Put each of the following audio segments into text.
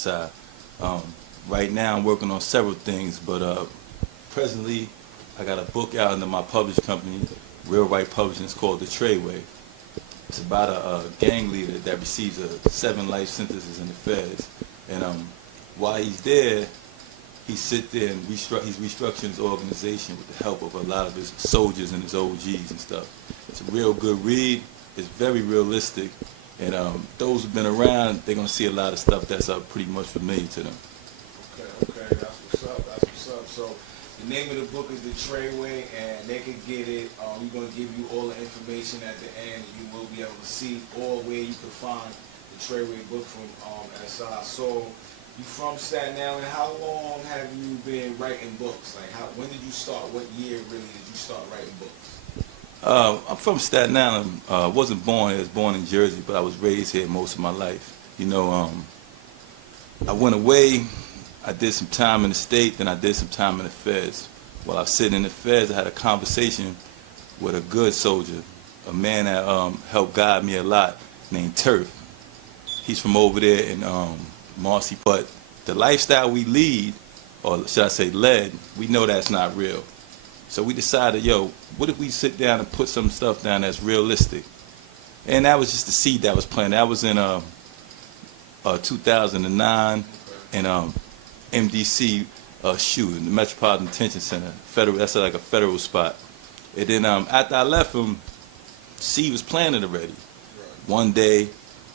side. Um, right now I'm working on several things, but presently I got a book out under my publishing company, Real Right Publishing. It's called The Treyway. It's about a gang leader that receives 7 life sentences in the feds, and while he's there, he sit there and he's restructuring his organization with the help of a lot of his soldiers and his OGs and stuff. It's a real good read. It's very realistic, and those who've been around, they're gonna see a lot of stuff that's pretty much familiar to them. Okay, that's what's up. That's what's up. So the name of the book is The Treyway, and they can get it. We're gonna give you all the information at the end. You will be able to see all where you can find the Treyway book from SI. So you from Staten Island? How long have you been writing books? Like, when did you start? What year really did you start writing books? I'm from Staten Island. Wasn't born here. I was born in Jersey, but I was raised here most of my life. You know, I went away. I did some time in the state, then I did some time in the feds. While I was sitting in the feds, I had a conversation with a good soldier, a man that helped guide me a lot, named Turf. He's from over there in Marcy. But the lifestyle we lead, or should I say led, we know that's not real. So we decided, yo, what if we sit down and put some stuff down that's realistic? And that was just the seed that was planted. That was in 2009 in MDC in the Metropolitan Detention Center. Federal, that's like a federal spot. And then after I left him, seed was planted already. One day,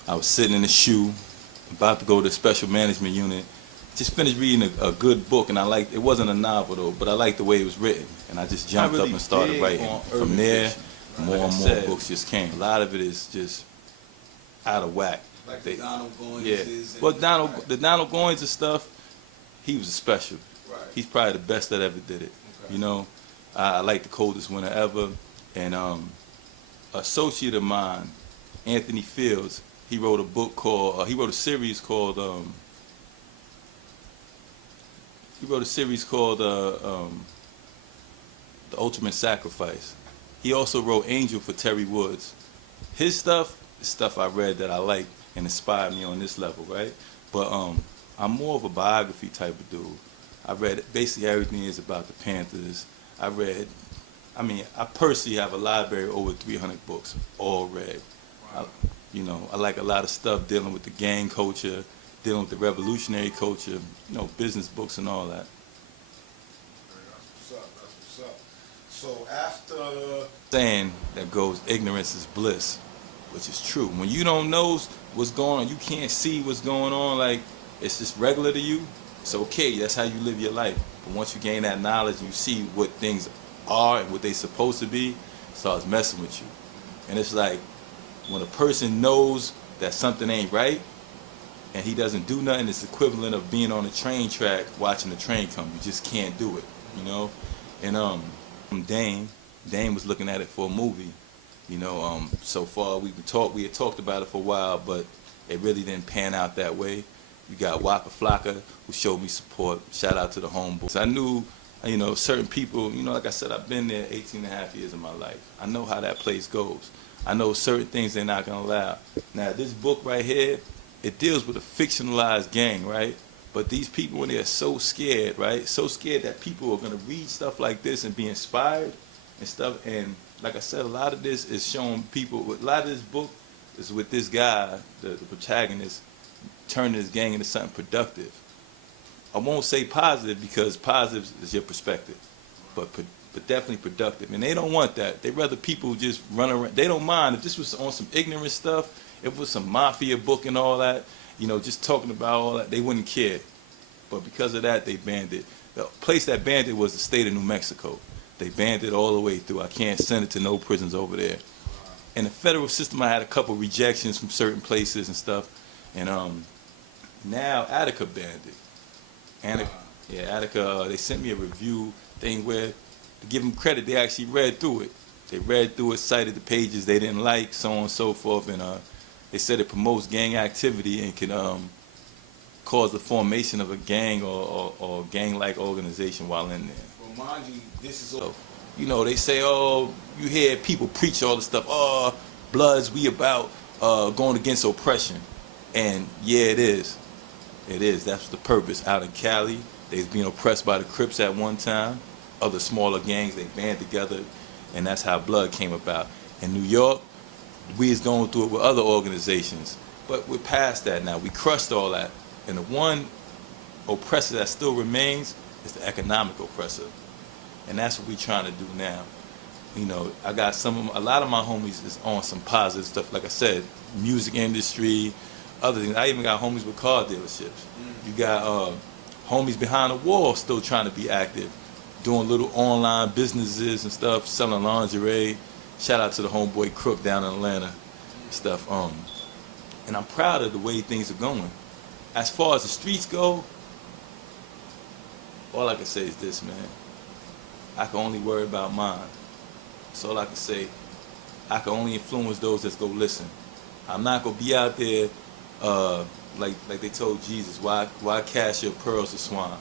I was sitting in the SHU, about to go to the Special Management Unit. Just finished reading a good book, and it wasn't a novel though, but I liked the way it was written, and I just jumped up and started writing. From there, more and more books just came. A lot of it is just out of whack. Like the Donald Goines. Yeah. Well, the Donald Goines and stuff, he was a special. Right. He's probably the best that ever did it. Okay. You know, I like The Coldest Winter Ever, and associate of mine, Anthony Fields, he wrote a book called, he wrote a series called The Ultimate Sacrifice. He also wrote Angel for Terry Woods. His stuff is stuff I read that I like and inspired me on this level, right? But I'm more of a biography type of dude. I read basically everything is about the Panthers. I personally have a library of over 300 books, all read. Wow. I like a lot of stuff dealing with the gang culture, dealing with the revolutionary culture, business books and all that. That's what's up. So after saying that goes, ignorance is bliss, which is true. When you don't know what's going on, you can't see what's going on, like it's just regular to you, it's okay, that's how you live your life. But once you gain that knowledge and you see what things are and what they're supposed to be, it starts messing with you. And it's like, when a person knows that something ain't right, and he doesn't do nothing, it's equivalent of being on a train track watching the train come. You just can't do it, And Dame was looking at it for a movie. So far we had talked about it for a while, but it really didn't pan out that way. You got Waka Flocka, who showed me support. Shout out to the homeboys. I knew, certain people, like I said, I've been there 18 and a half years of my life. I know how that place goes. I know certain things they're not gonna allow. Now this book right here, it deals with a fictionalized gang, right? But these people, when they're so scared, right? So scared that people are gonna read stuff like this and be inspired and stuff. And like I said, a lot of this is showing people, a lot of this book is with this guy, the protagonist, turning his gang into something productive. I won't say positive because positive is your perspective, but definitely productive. And they don't want that. They rather people just run around. They don't mind if this was on some ignorant stuff, if it was some mafia book and all that, just talking about all that, they wouldn't care. But because of that, they banned it. The place that banned it was the state of New Mexico. They banned it all the way through. I can't send it to no prisons over there. In the federal system, I had a couple rejections from certain places and stuff. And now Attica banned it. Attica, they sent me a review thing where, to give them credit, they actually read through it. They read through it, cited the pages they didn't like, so on and so forth, and they said it promotes gang activity and can cause the formation of a gang or gang-like organization while in there. Well, mind you, this is all. They say, oh, you hear people preach all this stuff, oh, Bloods, we about going against oppression. And yeah, it is. It is. That's the purpose. Out in Cali, they was being oppressed by the Crips at one time. Other smaller gangs, they band together, and that's how Blood came about. In New York, we is going through it with other organizations, but we're past that now. We crushed all that, and the one oppressor that still remains is the economic oppressor, and that's what we're trying to do now. You know, I got a lot of my homies is on some positive stuff. Like I said, music industry, other things. I even got homies with car dealerships. You got homies behind the wall still trying to be active, doing little online businesses and stuff, selling lingerie. Shout out to the homeboy Crook down in Atlanta, stuff. And I'm proud of the way things are going. As far as the streets go, all I can say is this, man. I can only worry about mine. That's all I can say. I can only influence those that go listen. I'm not gonna be out there like they told Jesus, why cast your pearls to swine?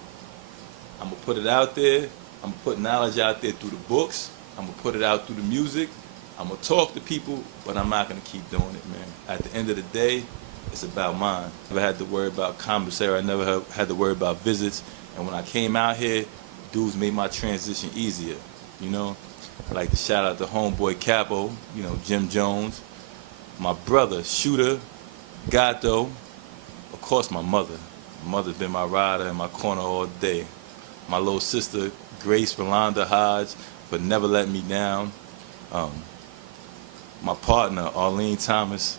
I'm gonna put it out there. I'm gonna put knowledge out there through the books. I'm gonna put it out through the music. I'm gonna talk to people, but I'm not gonna keep doing it, man. At the end of the day, it's about mine. I never had to worry about commissary. I never had to worry about visits. And when I came out here, dudes made my transition easier, you know? I'd like to shout out to homeboy Capo, you know, Jim Jones, my brother, Shooter, Gato, of course my mother. My mother's been my rider in my corner all day. My little sister, Grace Rolanda Hodge, for never letting me down. My partner, Arlene Thomas,